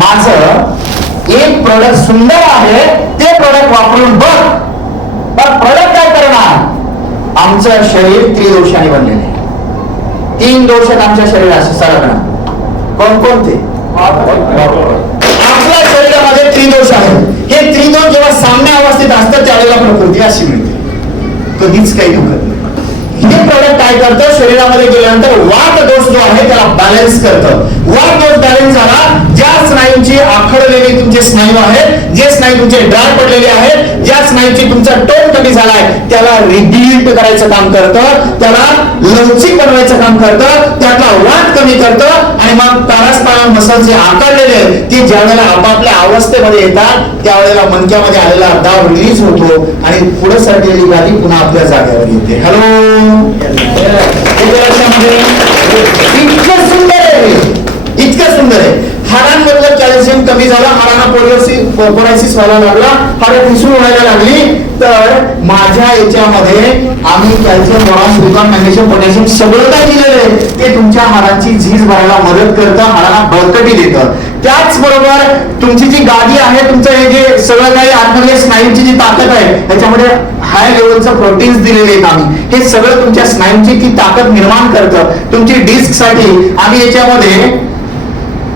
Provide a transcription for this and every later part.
माझं एक प्रोडक्ट सुंदर आहे ते प्रोडक्ट वापरून बघ. पण प्रोडक्ट काय करणार? आमचं शरीर त्रिदोषाने बनलेलं आहे. तीन दोष आहेत आमच्या शरीराचे सरकणं कोणकोणते? आपल्या शरीरामध्ये त्रिदोष आहेत. हे त्रिदोष जेव्हा साम्य अवस्थेत असतात त्यावेळेला प्रकृती अशी मिळते कधीच काही दुखत नाही काय करतं? शरीरामध्ये गेल्यानंतर वात दोष जो आहे त्याला बॅलन्स करतं. वात दोष बॅलन्स झाला ज्या स्नायूंची आखडलेली तुमचे स्नायू आहेत जे स्नायू तुमचे ड्राय पडलेले आहेत ज्या स्नायूची तुमचा टोन कमी झालाय त्याला रिबिल्ड करायचं काम करतं त्याला लवचिक बनवायचं काम करतं त्यातला वात कमी करतं आणि मग पॅरास्पायन मसल जे आकारलेले ते ज्या वेळेला आपापल्या अवस्थेमध्ये येतात त्यावेळेला मनक्यामध्ये आलेला दाब रिलीज होतो आणि पुढे सरकलेली गादी पुन्हा आपल्या जागेवर येते. हॅलो इतकं सुंदर आहे इतकं सुंदर आहे. हाडांमधलं कॅल्शियम कमी झालं हाडांना पोलिओसिस पोरायसिस व्हायला लागला हाडं ठिसूळ व्हायला लागली तर माझ्या याच्यामध्ये आम्ही calcium boron silicon magnesium potassium सगळं काय दिलेलं आहे ते तुमच्या हाडांची झीज भरायला मदत करतं हाडांना बळकटी देतं. त्याचबरोबर तुमची जी गादी आहे तुमचं हे जे सगळं काही आतमध्ये स्नायूंची जी ताकद आहे त्याच्यामध्ये हाय लेवलचं प्रोटीन्स दिलेले आहेत आम्ही. हे सगळं तुमच्या स्नायूंची ती ताकद निर्माण करतं तुमची डिस्कसाठी. आम्ही याच्यामध्ये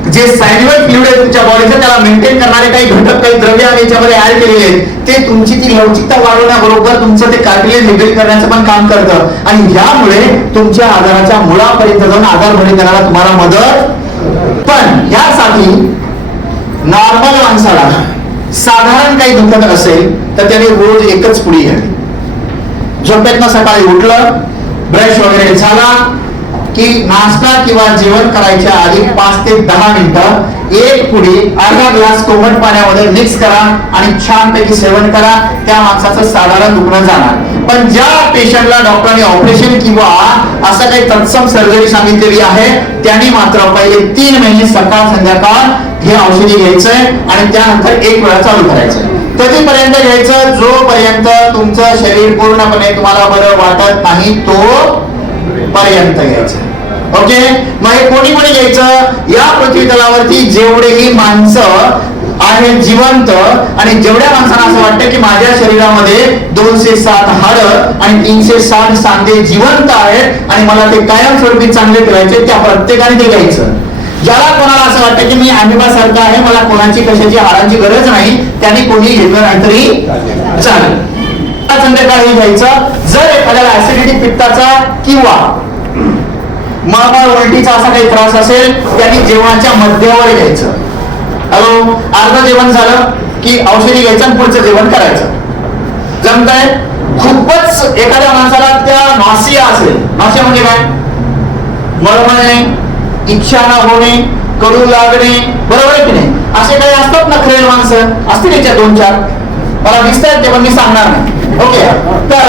जे सायनिवल फ्लुइड आहे तुमच्या बॉडीचं त्याला मेंटेन करणारे काही घटक काही द्रव्य आणि याच्यामध्ये ऍड केलेले आहेत ते तुमची ती लवचिकता वाढवण्याबरोबर तुमचं ते कार्टिलेज रिबिल्ड करण्याचं पण काम करतं. आणि यामुळे तुमच्या आजाराच्या मुळापर्यंत जाऊन आजार बरी करायला तुम्हाला मदत पण यासाठी नॉर्मल माणसाला साधारण काही दुखत असेल तर त्याने रोज एकच पुडी घ्यावी. झोपेतनं सकाळी उठलं ब्रश वगैरे झाला की नाश्ता किंवा जेवण करायच्या आधी पाच ते दहा मिनिटं एक पुढी अर्धा ग्लास कोमट पाण्यामध्ये मिक्स करा आणि छानपैकी सेवन करा. त्या माणसाचं साधारण दुखणं जाणार. पण ज्या पेशंटला डॉक्टरांनी ऑपरेशन किंवा असं काही तत्सम सर्जरी सांगितलेली आहे त्यांनी मात्र पहिले तीन महिने सकाळ संध्याकाळ हे औषधी घ्यायचंय आणि त्यानंतर एक वेळा चालू करायचंय. कधीपर्यंत घ्यायचं? जोपर्यंत तुमचं शरीर पूर्णपणे तुम्हाला बरं वाटत नाही तो पर्यंत घ्यायचं ओके? मग हे कोणी कोणी घ्यायचं? या पृथ्वी तलावरती जेवढेही माणसं आहेत जिवंत आणि जेवढ्या माणसांना असं वाटतं की माझ्या शरीरामध्ये दोनशे सात हाड आणि तीनशे साठ सांधे जिवंत आहेत आणि मला ते कायमस्वरूपी चांगले करायचे त्या प्रत्येकाने ते घ्यायचं. ज्याला कोणाला असं वाटतं की मी अमिबा सारखा आहे मला कोणाची कशाची हाडांची गरज नाही त्यांनी कोणी घेतलं नाही तरी चालेल. संध्याकाळी घ्यायचं. जर एखाद्याला ऍसिडिटी पित्ताचा किंवा मळमळ उलटीचा असा काही त्रास असेल त्यांनी जेवणाच्या मध्यावर घ्यायचं. हॅलो अर्ध जेवण झालं की औषधी घ्यायचं आणि पुढचं जेवण करायचं. जमतंय? खूपच एखाद्या माणसाला त्या नासिया असेल. नासिया म्हणजे काय? मळमळणे इच्छा न होणे कडू लागणे बरोबर आहे की नाही? असे काही असतात ना खरेल माणसं? असतील याच्यात दोन चार. मला दिसत आहेत ते पण मी सांगणार नाही. ओके तर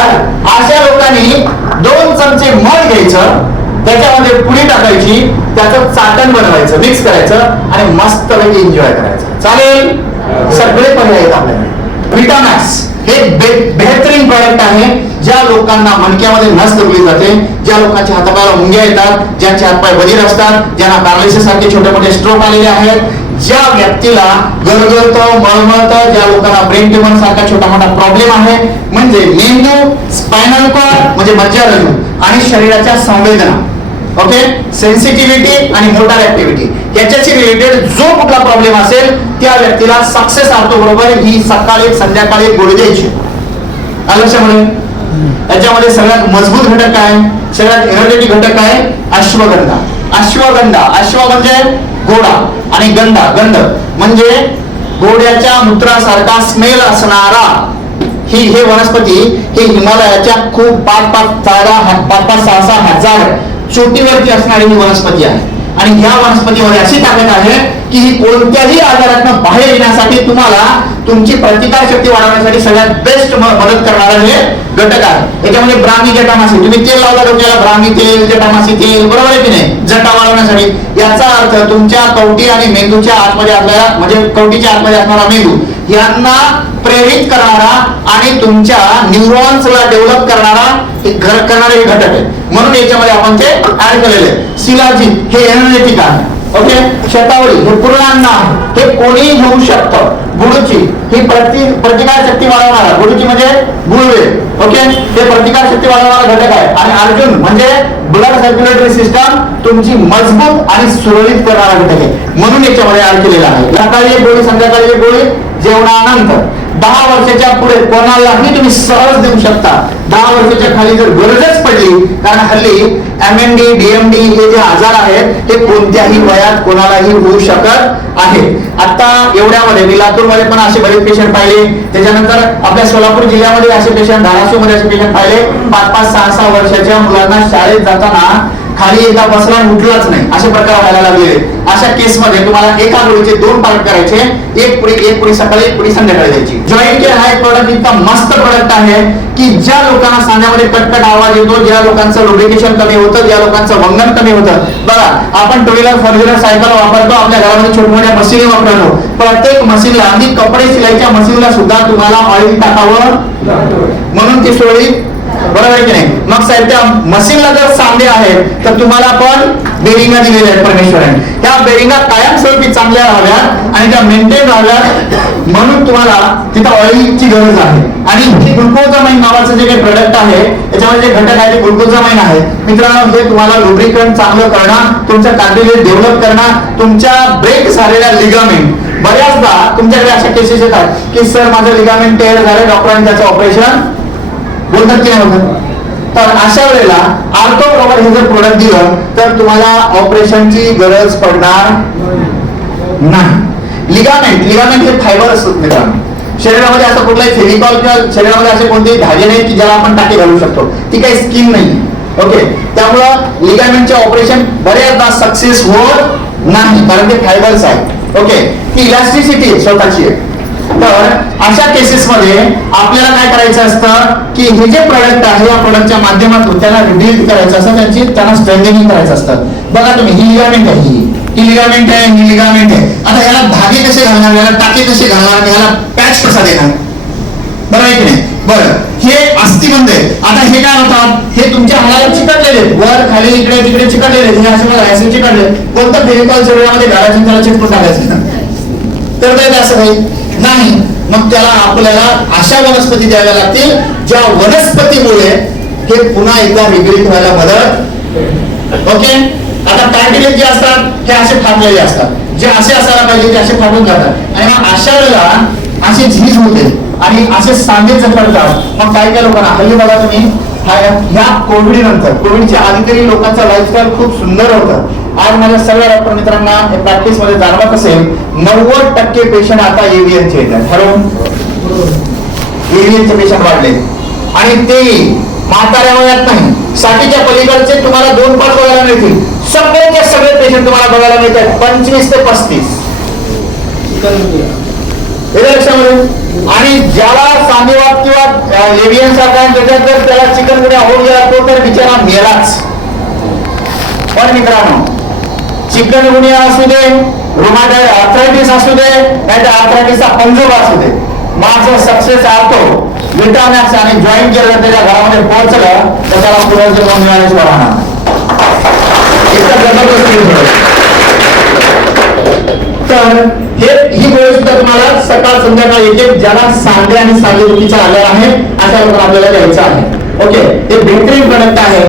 अशा लोकांनी दोन चमचे मध घ्यायचं त्याच्यामध्ये पुडी टाकायची त्याचं चाटण बनवायचं मिक्स करायचं आणि मस्त एन्जॉय करायचं. चालेल? सगळे पर्याय आहेत आपल्याकडे. विटामॅक्स हे बेहतरीन प्रॉडक्ट आहे ज्या लोकांना मणक्यामध्ये नस दबली जाते ज्या लोकांच्या हातापायाला मुंग्या येतात ज्यांचे हातपाय बधीर असतात ज्यांना पॅरालिसिस सारखे छोटे मोठे स्ट्रोक आलेले आहेत ज्या व्यक्तीला गरगरतं मळमळतं ज्या लोकांना ब्रेन ट्युमर सारखा छोटा मोठा प्रॉब्लेम आहे म्हणजे मेंदू स्पायनल कॉर्ड म्हणजे मज्जारजू आणि शरीराच्या संवेदना. ओके? सेन्सिटिव्हिटी आणि मोटार ऍक्टिव्हिटी याच्याशी रिलेटेड जो कुठला प्रॉब्लेम असेल त्या व्यक्तीला सक्सेस आणतो बरोबर ही सकाळी संध्याकाळी गोळी द्यायची. आलं याच्यामध्ये सगळ्यात मजबूत घटक आहे सगळ्यात एनर्जेटिक घटक आहे अश्वगंधा. अश्वगंधा. अश्व म्हणजे घोडा आणि गंधा. गंध म्हणजे घोड्याच्या मूत्रासारखा स्मेल असणारा. ही हे वनस्पती हे हिमालयाच्या खूप पाच पाच चारा पाच पाच सहा सहा हजार चोटीवरती असणारी ही वनस्पती आहे. आणि ह्या वनस्पतीमध्ये अशी ताकद आहे की ही कोणत्याही आजारातून बाहेर येण्यासाठी तुम्हाला तुमची प्रतिकार शक्ती वाढवण्यासाठी सगळ्यात बेस्ट मदत करणारा हे घटक आहे. याच्यामध्ये ब्राह्मी जटामासी. तुम्ही तेल लावता डोक्याला ब्राह्मी तेल जटामासी तेल बरोबर आहे की नाही? जटा वाढवण्यासाठी. याचा अर्थ तुमच्या कवटी आणि मेंदूच्या आतमध्ये आपल्याला म्हणजे कवटीच्या आतमध्ये असणारा मेंदू यांना प्रेरित करणारा आणि तुमच्या न्यूरॉन्सला डेव्हलप करणारा हे घर करणारे हे घटक आहे म्हणून याच्यामध्ये आपण ते ऍड केलेले आहे शिलाजीत हे एनर्जेटिक आहे. ओके? शतावळी हे पूर्णांना हे कोणीही घेऊ शकतं. गुरुची ही प्रति प्रतिकार शक्ती वाढवणारा गुरुची म्हणजे गुळवे ओके? हे प्रतिकार शक्ती वाढवणारा घटक आहे. आणि अर्जुन म्हणजे ब्लड सर्क्युलेटरी सिस्टम तुमची मजबूत आणि सुरळीत करणारा घटक आहे. म्हणून याच्यामध्ये ऍड केलेला आहे. सकाळी एक गोळी संध्याकाळी एक गोळी जेवणानंतर. दहा वर्षाच्या पुढे कोणालाही तुम्ही सहज देऊ शकता. दहा वर्षाच्या खाली जर गरजच पडली कारण हल्ली एम एन डी डीएमडी हे जे आजार आहेत हे कोणत्याही वयात कोणालाही होऊ शकत आहे आता एवढ्यामध्ये मी लातूरमध्ये पण असे बरेच पेशंट पाहिले. त्याच्यानंतर आपल्या सोलापूर जिल्ह्यामध्ये असे पेशंट धाराशिवमध्ये असे पेशंट पाहिले. पाच पाच सहा सहा वर्षाच्या मुलांना शाळेत जाताना खाली एकदा बसला आणि उठलाच नाही. असे प्रकार व्हायला लागलेले अशा केसमध्ये तुम्हाला एका गोळीचे दोन पार्ट करायचे. एक पुढे एक पुढे सकाळी एक पुढे संध्याकाळी द्यायची. जॉईंट केअर हा एक प्रोडक्ट इतका मस्त प्रोडक्ट आहे की ज्या लोकांना सांगण्यामध्ये कटकट आवाज येतो ज्या लोकांचं लुब्रिकेशन कमी होतं ज्या लोकांचं वंगण कमी होतं. बघा आपण two wheeler four wheeler cycle वापरतो आपल्या घरामध्ये छोट्या मोठ्या मशीन वापरतो. प्रत्येक मशीनला अगदी कपडे शिलाईच्या मशीनला सुद्धा तुम्हाला ऑइल टाकावं म्हणून ती सोळी बरोबर आहे की नाही? मग साहेब त्या मशीनला जर सांधे आहेत तर तुम्हाला पण बेरिंगा दिलेल्या आहेत परमेश्वराने. त्या बेरिंगा कायमस्वरूपी चांगल्या राहाव्यात आणि त्या मेंटेन राहाव्यात. म्हणून तुम्हाला तिथं ऑइलची गरज आहे. आणि हे ग्लुकोजामाइन नावाचं जे काही प्रोडक्ट आहे त्याच्यामध्ये जे घटक आहे ते ग्लुकोजामाइन आहे. मित्रांनो हे तुम्हाला लुब्रिकंट चांगलं करणं तुमचं कार्डिले डेव्हलप करणं तुमच्या ब्रेक झालेल्या लिगामेंट बऱ्याचदा तुमच्याकडे अशा केसेस येतात की सर माझं लिगामेंट टेअर झालं डॉक्टरांनी त्याचं ऑपरेशन बोलतात की नाही बोलतात? तर अशा वेळेला आर्थो प्रॉपर हे जर प्रोडक्ट दिलं तर तुम्हाला ऑपरेशनची गरज पडणार नाही. लिगामेंट लिगामेंट हे फायबर असतात मित्रांनो. शरीरामध्ये असं कुठलाही फेविकॉल किंवा शरीरामध्ये असे कोणतेही धागे नाहीत की ज्याला आपण टाके घालू शकतो. ती काही स्किन नाही ओके? त्यामुळं लिगामेंटचे ऑपरेशन बऱ्याचदा सक्सेस होत नाही कारण ते फायबर्स आहे ओके? ती इलास्टिसिटी स्वतःची आहे. तर अशा केसेस मध्ये आपल्याला काय करायचं असतं की हे जे प्रोडक्ट आहे या प्रोडक्टच्या माध्यमातून त्यांना रिबिल्ड करायचं असतं त्यांची त्यांना स्ट्रेंथनिंग करायचं असतं. बघा तुम्ही ही लिगामेंट आहे ही. ही लिगामेंट आहे ही लिगामेंट आहे. आता याला धागे कसे घालणार? याला टाके कसे घालणार? याला पॅच कसा देणार? बरं आहे की नाही? बरं. हे अस्थिबंध आहे. आता हे काय होतात हे तुमच्या हाडाला चिकटलेले वर खाली इकडे तिकडे चिकटलेले हे असे मला असे चिकटले कोणतं फेविकॉल शरीरामध्ये घालायचं त्याला चिटकून टाकायचं? तर ते असं काही? नाही. मग त्याला आपल्याला अशा वनस्पती द्याव्या लागतील ज्या वनस्पतीमुळे हे पुन्हा एकदा रिग्रीट व्हायला मदत ओके? आता कार्टिलेज जे असतात हे असे फाटलेले असतात. जे असे असायला पाहिजे ते असे फाटून जातात. आणि मग अशा वेळेला अशी झीज होते. आणि असे सांगे चकडतात मग काय काय लोकांना? हल्ली बघा तुम्ही ह्या कोविड नंतर कोविडच्या आधी तरी लोकांचा लाईफस्टाईल खूप सुंदर होता. आज माझ्या सगळ्या डॉक्टर मित्रांना हे प्रॅक्टिसमध्ये जाणवत असेल नव्वद टक्के पेशंट आता एव्हीएनचे येतात. ठरवून एव्हीएनचे पेशंट वाढले. आणि ते म्हाताऱ्या वयात नाही साठीच्या पलीकडचे तुम्हाला दोन पाच बघायला मिळतील. सगळ्याचे सगळे पेशंट तुम्हाला बघायला मिळतात. पंचवीस ते पस्तीस. आणि ज्याला सांधेवात किंवा एव्हीएन सारखा त्याच्यात जर त्याला चिकन गुड्या होऊन गेला तो तर बिचारा मेलाच. पण मित्रांनो चिकनगुनिया असू दे रुमाटाईड आर्थरायटिस असू दे नाही तर आर्थरायटिसचा पंजोबा असू दे. माझं सक्सेस आर्थो विटामॅक्स आणि जॉईन केलं त्याच्या घरामध्ये पोहोचलं तर त्याला पुनर्जन्म मिळाल्याशिवाय राहणार तर हे ही गोळी सुद्धा तुम्हाला सकाळ संध्याकाळ एक एक ज्याला सांधे आणि सांधे दुखीचा आजार आहे अशा लोकांना आपल्याला द्यायचं आहे. ओके? हे बेहतरीन प्रोडक्ट आहे.